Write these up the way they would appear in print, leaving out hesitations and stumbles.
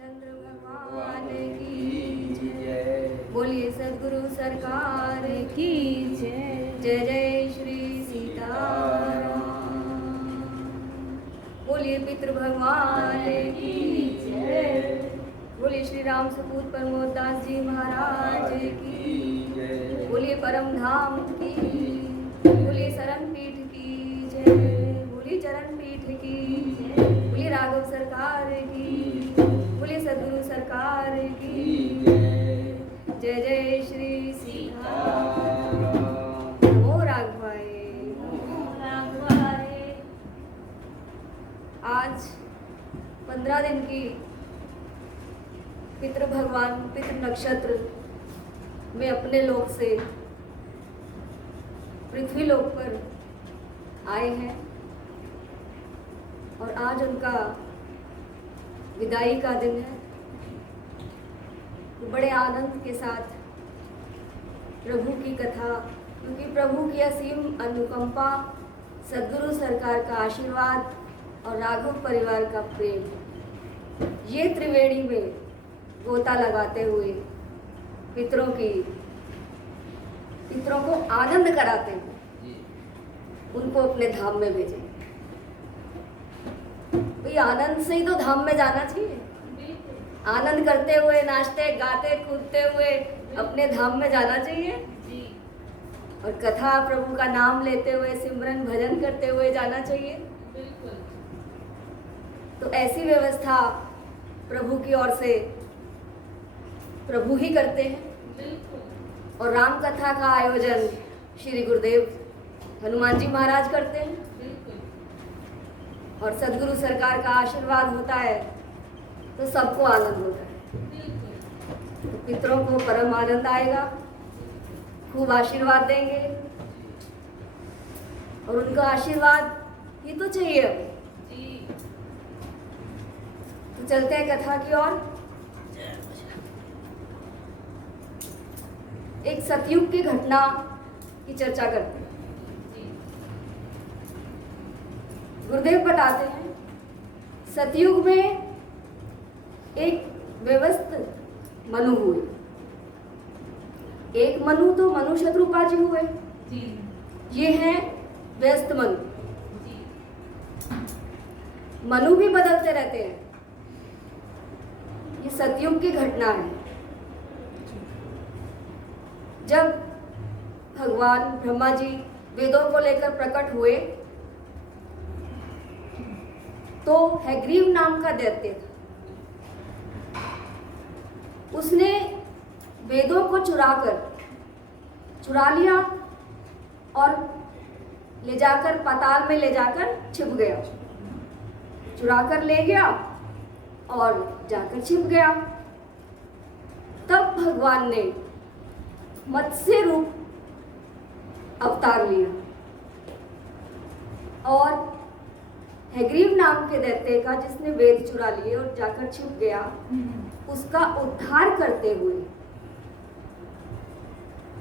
रामचंद्र भगवान की जय। बोलिए सद्गुरु सरकार की जय। जय जय श्री सीताराम। बोलिए पितृ भगवान की जय। बोलिए श्री राम सपूत प्रमोद दास जी महाराज की जय। बोलिए परम धाम की। बोलिए शरण पीठ की जय। बोलिए चरण पीठ की जय। बोलिए राघव सरकार की। बोलिए सद्गुरु सरकार की जय। जय जय श्री सीताराम। नमो राघवाय। आज 15 दिन की पितृ भगवान पितृ नक्षत्र में अपने लोक से पृथ्वी लोक पर आए हैं और आज उनका विदाई का दिन है। तो बड़े आनंद के साथ प्रभु की कथा, क्योंकि प्रभु की असीम अनुकंपा, सद्गुरु सरकार का आशीर्वाद और राघव परिवार का प्रेम, ये त्रिवेणी में गोता लगाते हुए पितरों को आनंद कराते हुए उनको अपने धाम में भेजें। भाई आनंद से ही तो धाम में जाना चाहिए। आनंद करते हुए, नाचते गाते कूदते हुए अपने धाम में जाना चाहिए और कथा प्रभु का नाम लेते हुए, सिमरन भजन करते हुए जाना चाहिए। तो ऐसी व्यवस्था प्रभु की ओर से प्रभु ही करते हैं। और राम कथा का आयोजन श्री गुरुदेव हनुमान जी महाराज करते हैं और सद्गुरु सरकार का आशीर्वाद होता है तो सबको आनंद होता है। तो पितरों को परम आनंद आएगा, खूब आशीर्वाद देंगे और उनका आशीर्वाद ही तो चाहिए। तो चलते हैं कथा की ओर। एक सतयुग की घटना की चर्चा करते हैं। गुरुदेव बताते हैं सतयुग में एक व्यवस्थित मनु हुए। एक मनु तो मनु शत्रुपा जी हुए, ये हैं व्यस्त मनु। मनु भी बदलते रहते हैं, ये सतयुग की घटना है। जब भगवान ब्रह्मा जी वेदों को लेकर प्रकट हुए तो हैग्रीव नाम का दैत्य था। उसने वेदों को चुरा लिया और ले जाकर पाताल में ले जाकर छिप गया। चुरा कर ले गया और जाकर छिप गया। तब भगवान ने मत्स्य रूप अवतार लिया और हैग्रीव नाम के दैत्य का, जिसने वेद चुरा लिए और जाकर छिप गया, उसका उद्धार करते हुए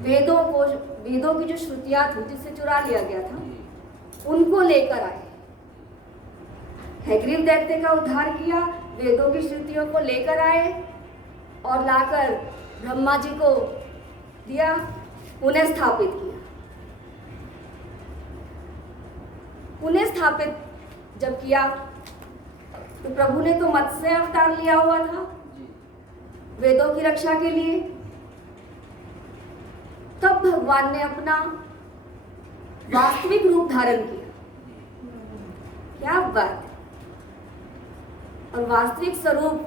वेदों की जो श्रुतियां थी जिससे चुरा लिया गया था, उनको लेकर आए। हैग्रीव दैत्य का उद्धार किया, वेदों की श्रुतियों को लेकर आए और लाकर ब्रह्मा जी को दिया, उन्हें स्थापित किया। उन्हें स्थापित जब किया तो प्रभु ने तो मत्स्य अवतार लिया हुआ था वेदों की रक्षा के लिए। तब भगवान ने अपना वास्तविक रूप धारण किया। क्या बात है। और वास्तविक स्वरूप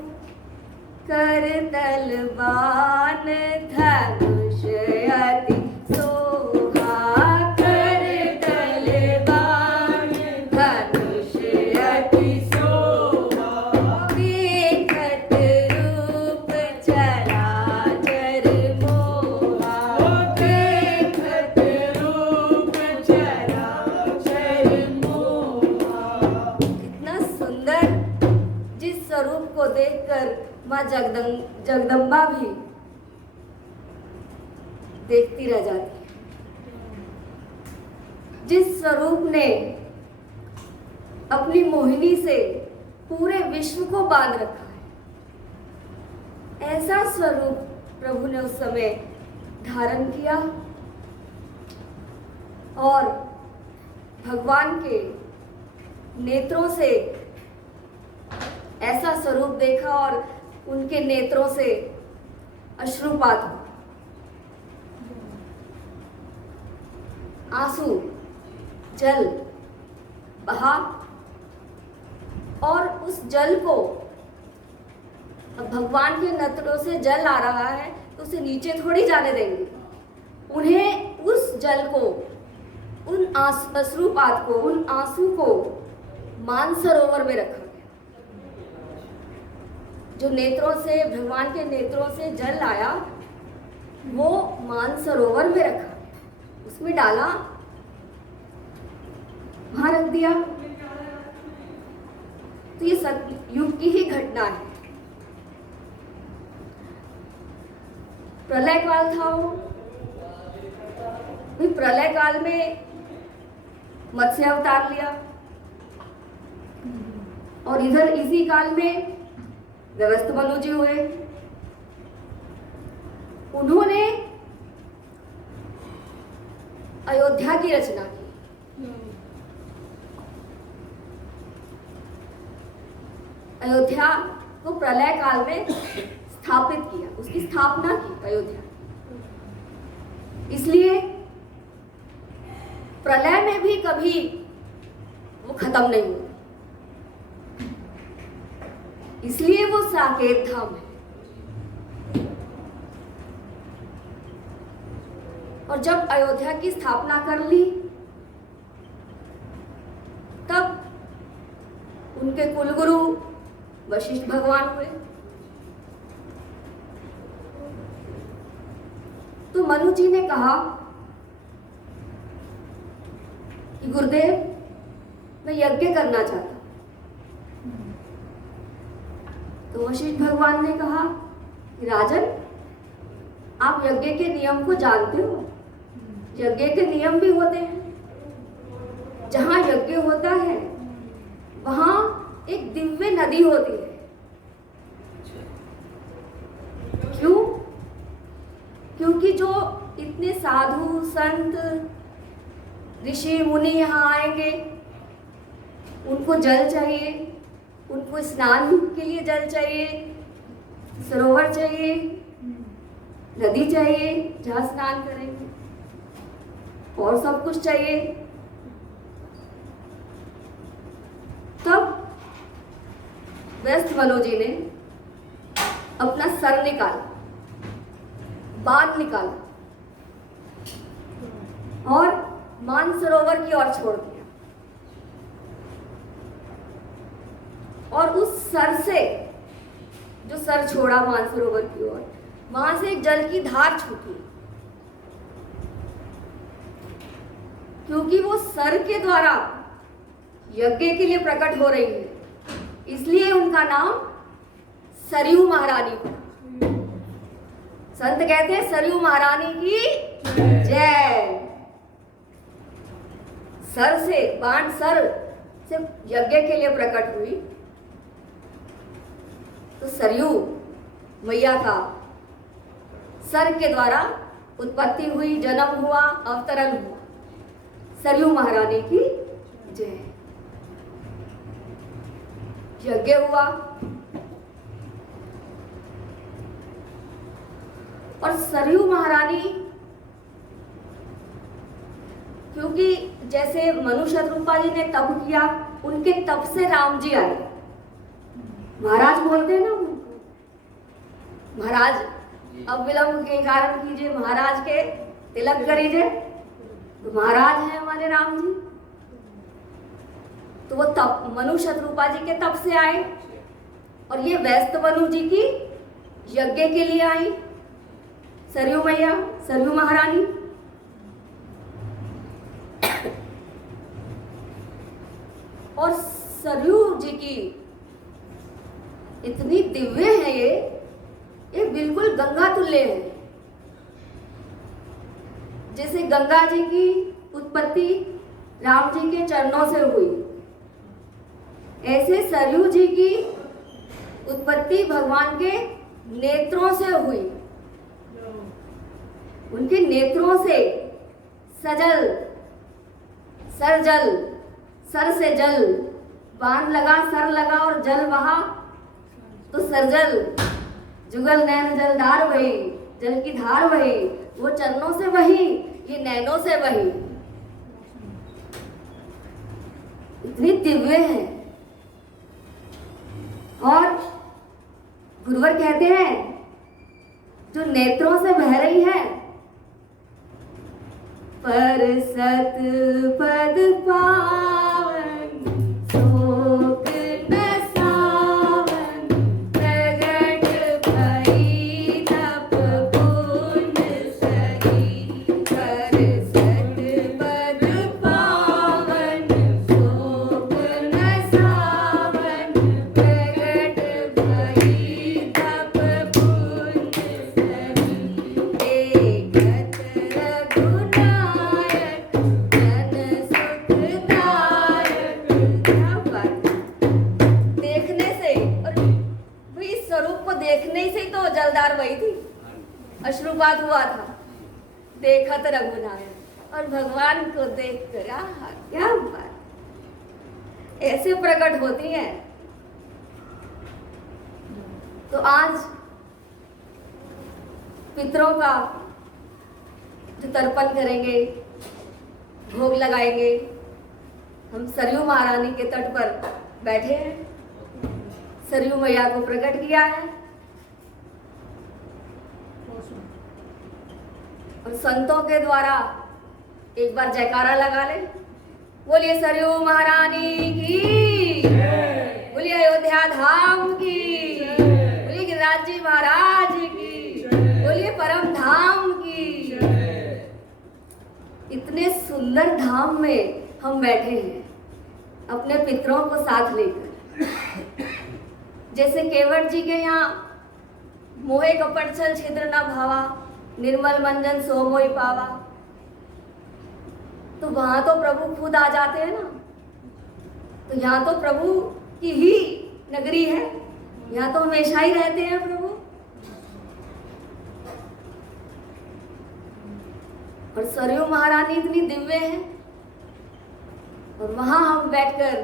कर तलवान धनुष अति माँ जगदम्बा भी देखती रह जाती है। जिस स्वरूप ने अपनी मोहिनी से पूरे विश्व को बांध रखा है, ऐसा स्वरूप प्रभु ने उस समय धारण किया और भगवान के नेत्रों से ऐसा स्वरूप देखा और उनके नेत्रों से अश्रुपात हुआ। आंसू जल बहा और उस जल को, अब भगवान के नेत्रों से जल आ रहा है तो उसे नीचे थोड़ी जाने देंगे। उन्हें उस जल को, उन अश्रुपात को, उन आंसू को मानसरोवर में रखा गया। जो नेत्रों से, भगवान के नेत्रों से जल आया वो मानसरोवर में रखा गया, उसमें डाला, वहां रख दिया। तो ये सतयुग की ही घटना है। प्रलय काल था वो, प्रलय काल में मत्स्य अवतार लिया और इधर इसी काल में व्यवस्थ मनु जी हुए। उन्होंने अयोध्या की रचना की। अयोध्या को प्रलय काल में स्थापित किया, उसकी स्थापना की अयोध्या। इसलिए प्रलय में भी कभी वो खत्म नहीं हुआ, इसलिए वो साकेत धाम है। और जब अयोध्या की स्थापना कर ली तब उनके कुलगुरु वशिष्ठ भगवान हुए। तो मनु जी ने कहा कि गुरुदेव मैं यज्ञ करना चाहता। तो वशिष्ठ भगवान ने कहा कि राजन आप यज्ञ के नियम को जानते हो, यज्ञ के नियम भी होते हैं। जहां यज्ञ होता है वहां एक दिव्य नदी होती है। क्यों? क्योंकि जो इतने साधु संत ऋषि मुनि यहाँ आएंगे, उनको जल चाहिए, उनको स्नान के लिए जल चाहिए, सरोवर चाहिए, नदी चाहिए जहाँ स्नान करेंगे, और सब कुछ चाहिए। तब व्यस्त मनु जी ने अपना सर निकाला, बाल निकाला और मानसरोवर की ओर छोड़ दिया। और उस सर से, जो सर छोड़ा मानसरोवर की ओर, वहां से एक जल की धार छूटी। क्योंकि वो सर के द्वारा यज्ञ के लिए प्रकट हो रही है, इसलिए उनका नाम सरयू महारानी पड़ा। संत कहते हैं सरयू महारानी की जय। सर से, बाण सर से यज्ञ के लिए प्रकट हुई, तो सरयू मैया का सर के द्वारा उत्पत्ति हुई, जन्म हुआ, अवतरण हुआ। सरयू महारानी की जय। यज्ञ हुआ और सरयू महारानी, क्योंकि जैसे मनु शत्रुपा जी ने तप किया, उनके तप से राम जी आए। महाराज बोलते हैं ना उनको, महाराज अब विलंब के कारण कीजिए, महाराज के तिलक करीजिए। तो महाराज हैं हमारे राम जी। तो वो तप, मनु शत्रुपा जी के तप से आए और ये व्यस्त मनु जी की यज्ञ के लिए आई सरयू मैया, सरयू महारानी। और सरयू जी की इतनी दिव्य है, ये बिल्कुल गंगा तुल्य है। जैसे गंगा जी की उत्पत्ति राम जी के चरणों से हुई, ऐसे सरयू जी की उत्पत्ति भगवान के नेत्रों से हुई, उनके नेत्रों से सजल, सरजल, सर से जल, बाण लगा, सर लगा और जल बहा तो सरजल, जुगल नैन जलधार बही, जल की धार बही, वो चरणों से बही, ये नैनों से बही। इतनी दिव्य है। और गुरुवर कहते हैं जो नेत्रों से बह रही है, पर सत पद पावन शोक न सावन, प्रगट भई तप पुण्य सही, पर सत पद पावन शोक न सावन, प्रगट भई तप पुण्य सही, देखत रघुनायक जन सुखदायक। क्या बात है। देखने से, और भाई इस स्वरूप को देखने से ही तो जलधार वही थी, अश्रुपात हुआ था। देखत रघुनायक, और भगवान को देख कर क्या बात, ऐसे प्रकट होती हैं। तो आज पितरों का जो तर्पण करेंगे, भोग लगाएंगे, हम सरयू महारानी के तट पर बैठे हैं। सरयू मैया को प्रकट किया है और संतों के द्वारा एक बार जयकारा लगा ले। बोलिए सरयू महारानी की, बोलिए अयोध्या धाम की, बोलिए गिरिराज जी महाराज की, बोलिए परम धाम की। इतने सुंदर धाम में हम बैठे हैं अपने पितरों को साथ लेकर। जैसे केवट जी के यहाँ मोहे कपट छल छिद्र न भावा, निर्मल मंजन सो मोहि पावा, तो वहां तो प्रभु खुद आ जाते हैं ना। तो यहाँ तो प्रभु की ही नगरी है, यहाँ तो हमेशा ही रहते हैं प्रभु। और सरयू महारानी इतनी दिव्य है, और वहां हम बैठकर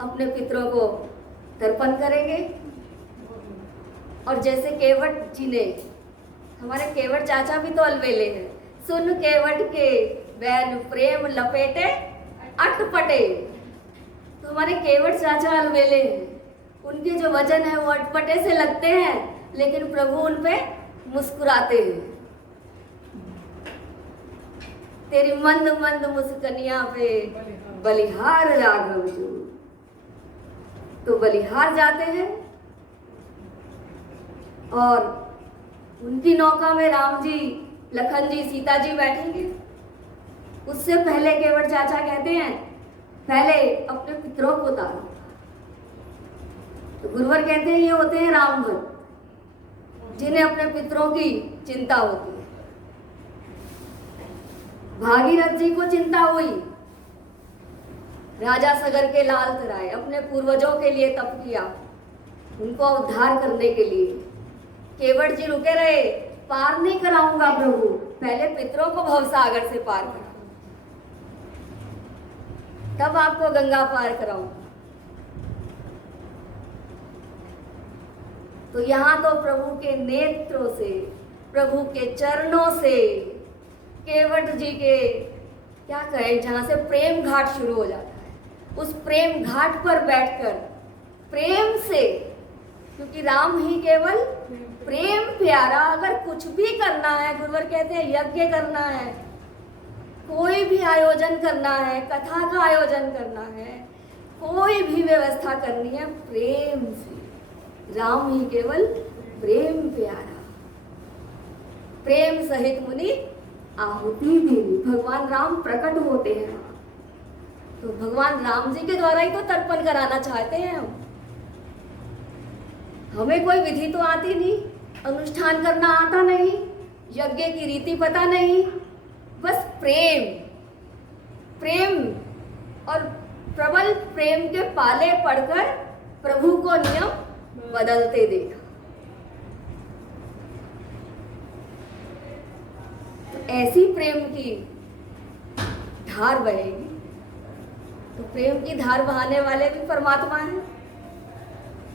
अपने पितरों को तर्पण करेंगे। और जैसे केवट जी ने, हमारे केवट चाचा भी तो अलबेले हैं, सुन केवट के बैन प्रेम लपेटे अटपटे। तो हमारे केवट चाचा अलबेले हैं, उनके जो वचन है वो अटपटे से लगते हैं, लेकिन प्रभु उन पे मुस्कुराते हैं। तेरी मंद मंद मुस्कनिया पे बलिहार राघव जो, तो बलिहार जाते हैं। और उनकी नौका में राम जी, लखन जी, सीता जी बैठेंगे। उससे पहले केवट चाचा कहते हैं पहले अपने पितरों को उतारो। तो गुरुवर कहते हैं ये होते हैं राम भक्त, जिन्हें अपने पितरों की चिंता होती है। भागीरथ जी को चिंता हुई, राजा सगर के लाल तराए, अपने पूर्वजों के लिए तप किया, उनको उद्धार करने के लिए। केवट जी रुके रहे, पार नहीं कराऊंगा प्रभु, पहले पितरों को भवसागर से पार करा, तब आपको गंगा पार कराऊंगा। तो यहाँ तो प्रभु के नेत्रों से, प्रभु के चरणों से, केवट जी के क्या कहें, जहाँ से प्रेम घाट शुरू हो जाता है, उस प्रेम घाट पर बैठकर प्रेम से, क्योंकि राम ही केवल प्रेम प्यारा। अगर कुछ भी करना है, गुरुवर कहते हैं यज्ञ करना है, कोई भी आयोजन करना है, कथा का आयोजन करना है, कोई भी व्यवस्था करनी है, प्रेम से। राम ही केवल प्रेम प्यारा, प्रेम सहित मुनि आहुति देवी। भगवान राम प्रकट होते हैं, तो भगवान राम जी के द्वारा ही तो तर्पण कराना चाहते हैं हम। हमें कोई विधि तो आती नहीं, अनुष्ठान करना आता नहीं, यज्ञ की रीति पता नहीं, बस प्रेम, प्रेम और प्रबल प्रेम के पाले पड़कर प्रभु को नियम बदलते देखा। ऐसी प्रेम की धार बहेगी। तो प्रेम की धार बहाने वाले भी परमात्मा हैं।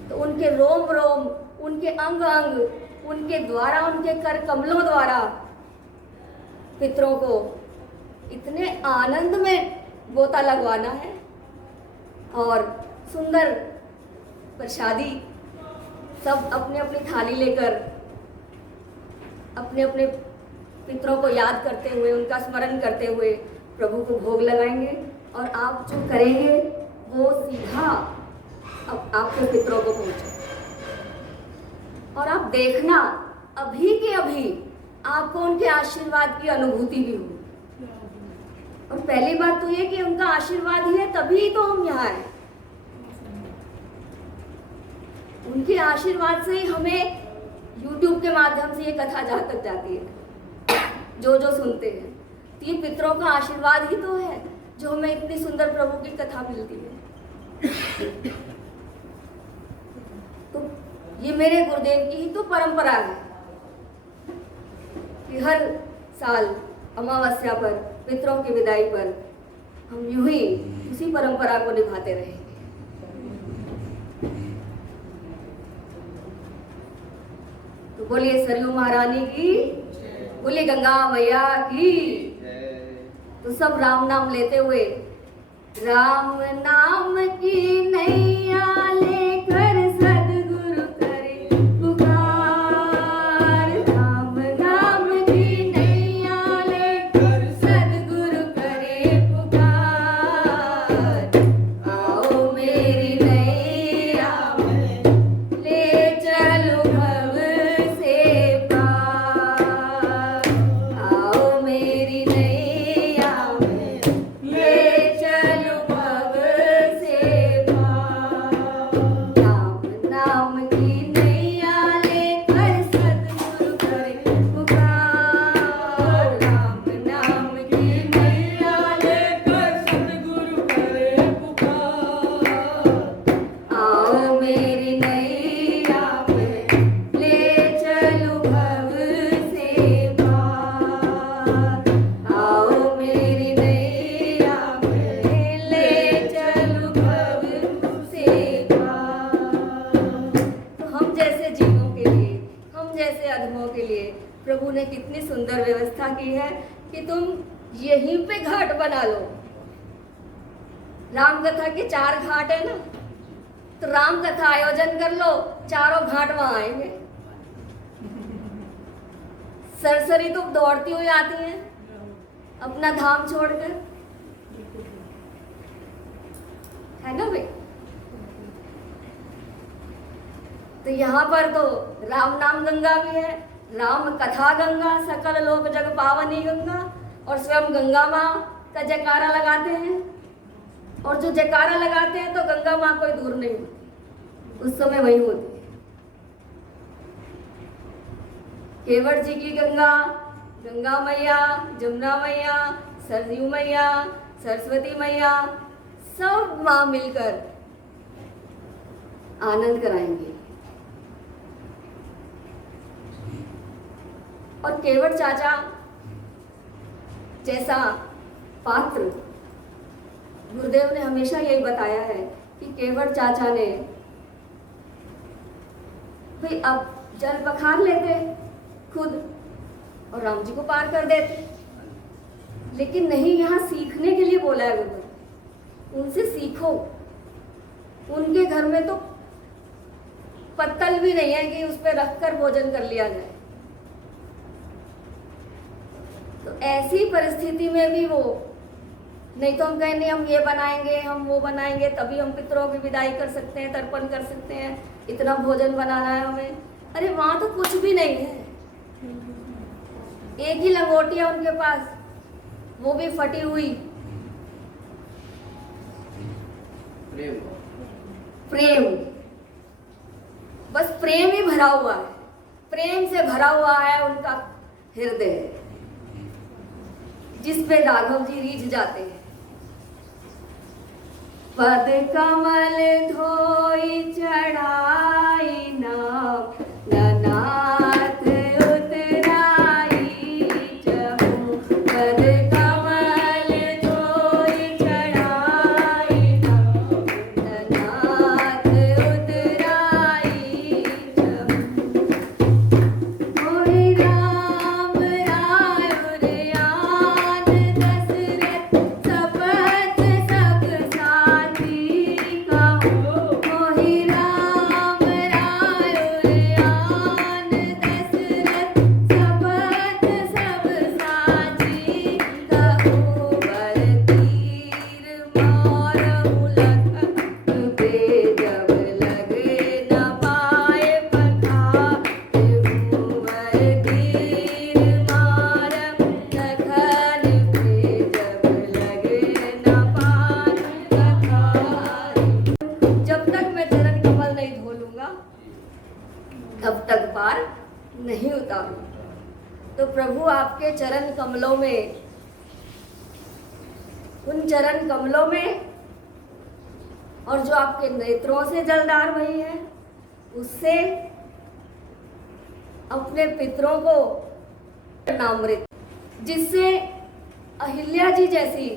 तो उनके रोम रोम, उनके अंग अंग, उनके द्वारा, उनके कर कमलों द्वारा पितरों को इतने आनंद में गोता लगवाना है और सुंदर प्रसादी सब अपने अपनी थाली लेकर अपने अपने पितरों को याद करते हुए, उनका स्मरण करते हुए प्रभु को भोग लगाएंगे। और आप जो करेंगे वो सीधा अब आपके पितरों को पहुंचे। और आप देखना अभी के अभी आपको उनके आशीर्वाद की अनुभूति भी हो। और पहली बात तो ये कि उनका आशीर्वाद ही है, तभी तो हम यहाँ हैं। उनके आशीर्वाद से ही हमें YouTube के माध्यम से ये कथा जहाँ तक जाती है, जो जो सुनते हैं। तो ये पितरों का आशीर्वाद ही तो है जो हमें इतनी सुंदर प्रभु की कथा मिलती है। तो ये मेरे गुरुदेव की ही तो परंपरा है कि हर साल अमावस्या पर, पितरों की विदाई पर हम यूं ही उसी परंपरा को निभाते रहेंगे। तो बोलिए सरयू महारानी की, बोलिए गंगा मैया की। तो सब राम नाम लेते हुए, राम नाम की नैया लेकर सद्गुरु करे पुकार। राम नाम की नैया लेकर सद्गुरु करे पुकार। आओ मेरी नैया ले चलो भव से पार। आओ मेरी नैया ले चलो भव से पार। राम नाम की नैया लेकर सद्गुरु करे पुकार। राम नाम की नैया लेकर सद्गुरु करे पुकार। आओ मेरी नैया ले चलो भव से पार। आओ मेरी नैया ले चलो भव से पार। तो हम जैसे जीवों के लिए, हम जैसे अधमों के लिए प्रभु ने कितनी सुंदर व्यवस्था की है कि तुम यहीं पे घाट बना लो। राम कथा के 4 घाट है ना, तो राम कथा आयोजन कर लो, चारों घाट वहां आएंगे। सरसरी तो दौड़ती हुई आती हैं अपना धाम छोड़कर, है ना भाई। तो यहाँ पर तो राम नाम गंगा भी है, राम कथा गंगा, सकल लोक जग पावनी गंगा। और स्वयं गंगा माँ का जयकारा लगाते हैं। और जो जयकारा लगाते हैं तो गंगा माँ कोई दूर नहीं होती, उस समय वही होती है। केवट जी की गंगा, गंगा मैया, जमुना मैया, सरयू मैया, सरस्वती मैया, सब माँ मिलकर आनंद कराएंगे। और केवट चाचा जैसा पात्र, गुरुदेव ने हमेशा यही बताया है कि केवट चाचा ने भाई अब जल पखार लेते खुद और राम जी को पार कर देते, लेकिन नहीं, यहाँ सीखने के लिए बोला है गुरु। उनसे सीखो। उनके घर में तो पत्तल भी नहीं है कि उस पर रखकर भोजन कर लिया जाए। तो ऐसी परिस्थिति में भी वो, नहीं तो हम कहेंगे हम ये बनाएंगे, हम वो बनाएंगे, तभी हम पितरों की विदाई कर सकते हैं, तर्पण कर सकते हैं, इतना भोजन बनाना है हमें। अरे वहां तो कुछ भी नहीं है, एक ही लंगोटी है उनके पास, वो भी फटी हुई। प्रेम, बस प्रेम ही भरा हुआ है, प्रेम से भरा हुआ है उनका हृदय, जिस पे राघव जी रीझ जाते हैं। पद कमल धोई चढ़ाई नाम, ननाथ उतराई चहु। नहीं उतारूं, तो प्रभु आपके चरण कमलों में, उन चरण कमलों में और जो आपके नेत्रों से जलधार बही है, उससे अपने पितरों को नामृत, जिससे अहिल्या जी जैसी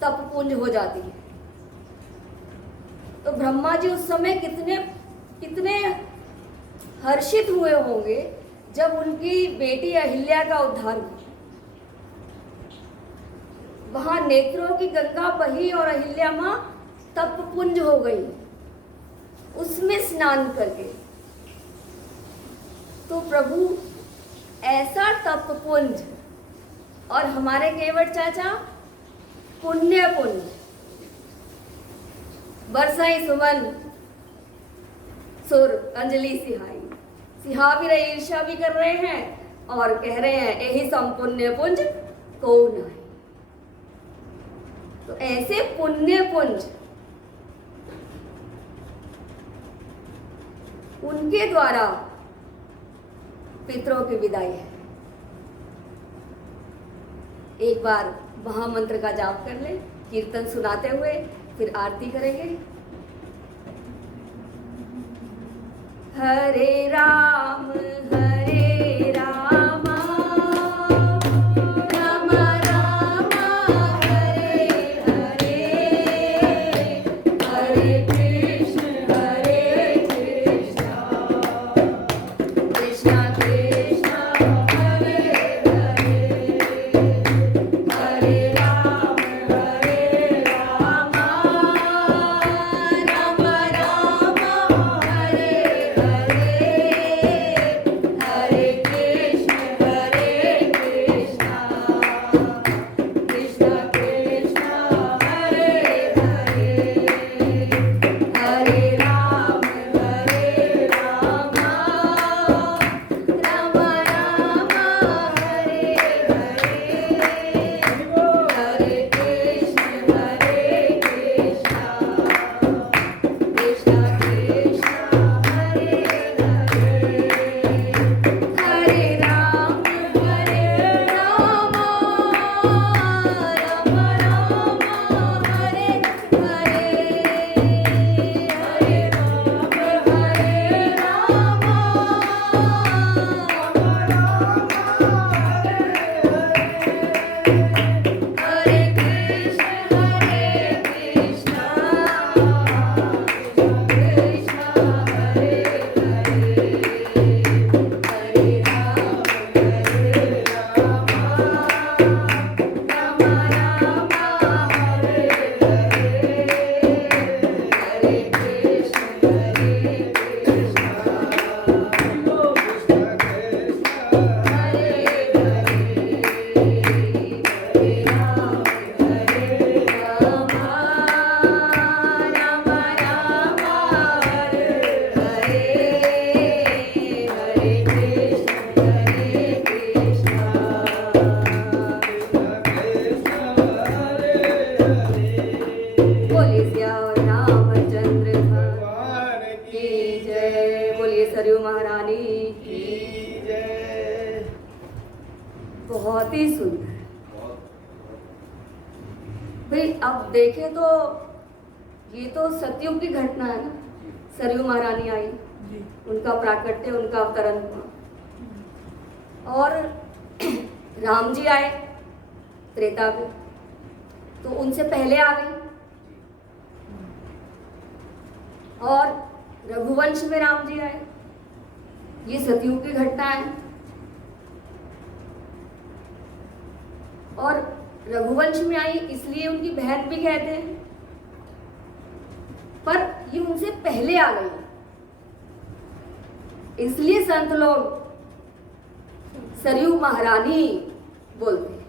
तपपुंज हो जाती है। तो ब्रह्मा जी उस समय कितने कितने हर्षित हुए होंगे जब उनकी बेटी अहिल्या का उद्धार हुआ। वहां नेत्रों की गंगा बही और अहिल्या मां तपपुंज हो गई उसमें स्नान करके। तो प्रभु ऐसा तपपुंज, और हमारे केवट चाचा पुण्य पुंज, बरसाई सुमन सुर अंजलि सिहाई, सिहा भी रहे, ईर्ष्या भी कर रहे हैं और कह रहे हैं यही संपुण्य पुंज कौन है। तो ऐसे पुण्य पुंज उनके द्वारा पितरों की विदाई है। एक बार महामंत्र का जाप कर ले, कीर्तन सुनाते हुए फिर आरती करेंगे। हरे राम हरे राम राम राम हरे हरे, हरे कृष्ण कृष्ण कृष्ण हरे हरे, हरे राम राम राम हरे हरे, हरे कृष्ण कृष्ण कृष्ण हरे हरे, हरे राम राम राम हरे हरे, हरे कृष्ण कृष्ण कृष्ण हरे हरे, हरे राम राम राम हरे हरे, हरे राम हरे कृष्ण कृष्ण कृष्ण हरे हरे, हरे राम राम राम हरे हरे, हरे कृष्ण बोलिए श्याम रामचंद्र भगवान की जय, बोलिए सरयू महारानी की। की जय। बहुत ही सुंदर भाई। अब देखें तो ये तो सतयुग की घटना है ना। सरयू महारानी आई, उनका प्राकट्य, उनका अवतरण हुआ, और राम जी आए त्रेता में, तो उनसे पहले आ गई। और रघुवंश में राम जी आए, ये सतयुग की घटना है। और रघुवंश में आई इसलिए उनकी बहन भी कहते हैं, पर ये उनसे पहले आ गई, इसलिए संत लोग सरयू महारानी बोलते हैं।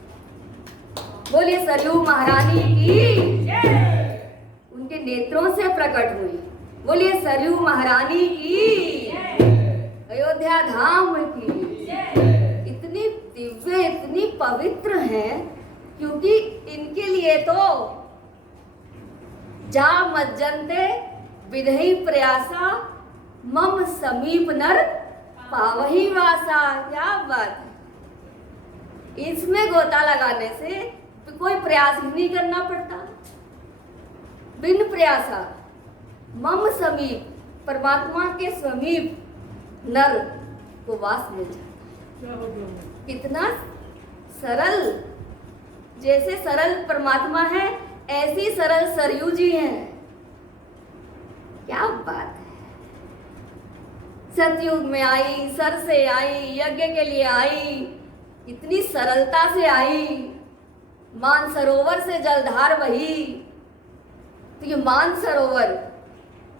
बोलिए सरयू महारानी की जय। उनके नेत्रों से प्रकट हुई, बोलिए सरयू महारानी की, अयोध्या धाम की। इतनी दिव्य, इतनी पवित्र हैं, क्योंकि इनके लिए तो जा मज्जन्ते विधि प्रयासा मम समीप नर पावही वासा, क्या बात है। इसमें गोता लगाने से कोई प्रयास ही नहीं करना पड़ता। बिन प्रयासा मम समीप, परमात्मा के समीप नर को वास मिल जाता। कितना सरल, जैसे सरल परमात्मा है ऐसी सरल सरयू जी हैं। क्या बात है। सतयुग में आई, सर से आई, यज्ञ के लिए आई, इतनी सरलता से आई। मान सरोवर से जलधार बही। तो ये मान सरोवर,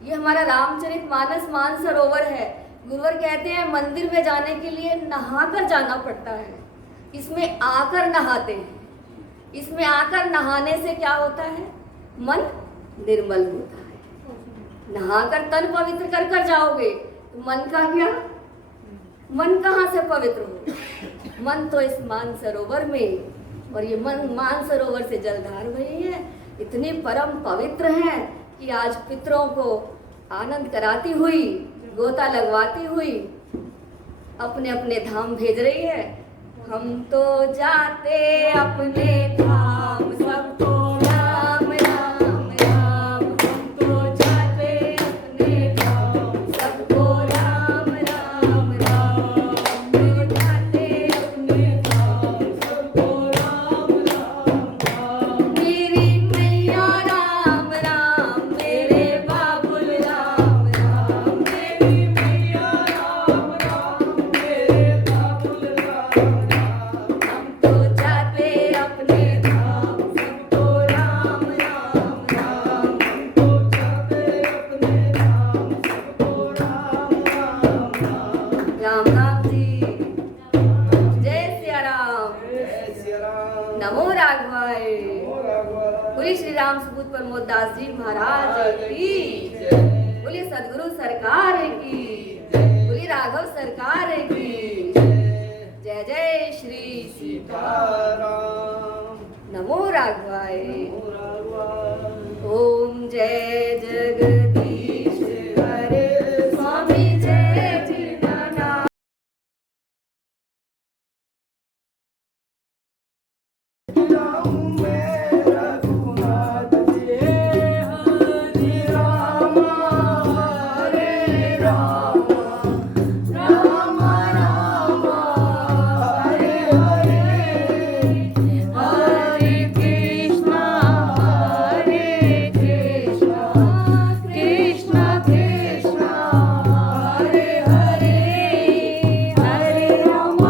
ये हमारा रामचरितमानस मान सरोवर है। गुरुवर कहते हैं मंदिर में जाने के लिए नहाकर जाना पड़ता है, इसमें आकर नहाते हैं। इसमें आकर नहाने से क्या होता है, मन निर्मल होता है। नहाकर तन पवित्र कर कर जाओगे तो मन का क्या, मन कहाँ से पवित्र हो। मन तो इस मान सरोवर में, और ये मन मान सरोवर से जलधार बही है, इतनी परम पवित्र हैं कि आज पितरों को आनंद कराती हुई, गोता लगवाती हुई अपने अपने धाम भेज रही है। हम तो जाते अपने धाम, सबको राम राम राम। हम तो जाते अपने धाम, सबको राम राम राम। हम तो जाते अपने धाम, सबको राम राम राम। मेरी मैया राम राम, मेरे बाबुल राम राम। मेरी मैया राम राम, मेरे बाबुल राम राम। हम तो जाते अपने धाम, सबको राम राम राम। हम तो जाते अपने धाम, सबको राम राम राम। राम राम जी, जय सिया राम, जय श्री राम। नमो राघवाय। नमो राघवाय। बोलिए श्री राम सपूत प्रमोद दास जी महाराज की जय। बोलिए सदगुरु सरकार की, बोलिए राघव सरकार की। जय जय श्री सीता, सीताराम। नमो राघवाय। नमो राघवाय। ओम जय जगदीश हरे स्वामी जय जिनानाथ। राम मैं रघुनाथ जी, हरि राम हरे राम, राम राम हरे हरे, हरे कृष्णा कृष्णा कृष्णा हरे हरे, हरे राम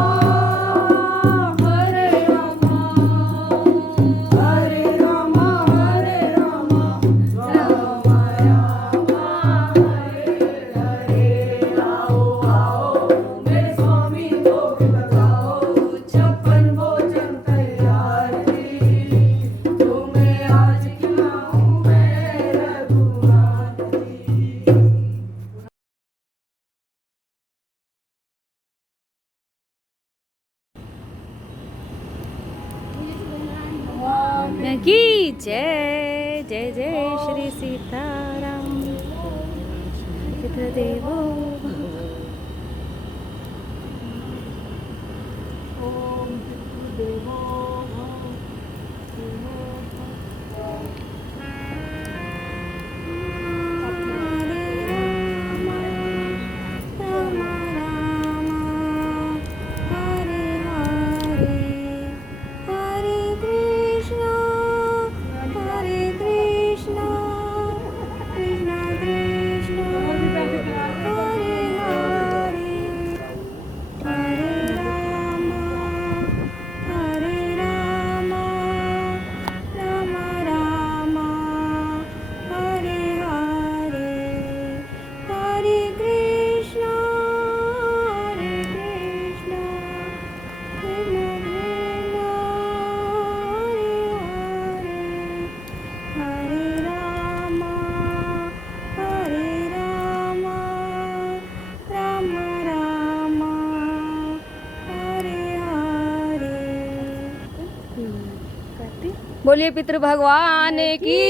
हरे राम, हरे राम हरे राम, राम राम हरे हरे। आओ आओ मेरे स्वामी को बताओ, 56 भोजन तैयार जी, तुम्हें आज खिलाऊं मैं रघुनाथ जी। की जय। जय जय श्री सीताराम। पितृदेवो ओम देवो बोलिए पितृ भगवान की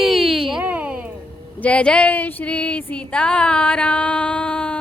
जय। जय श्री सीताराम।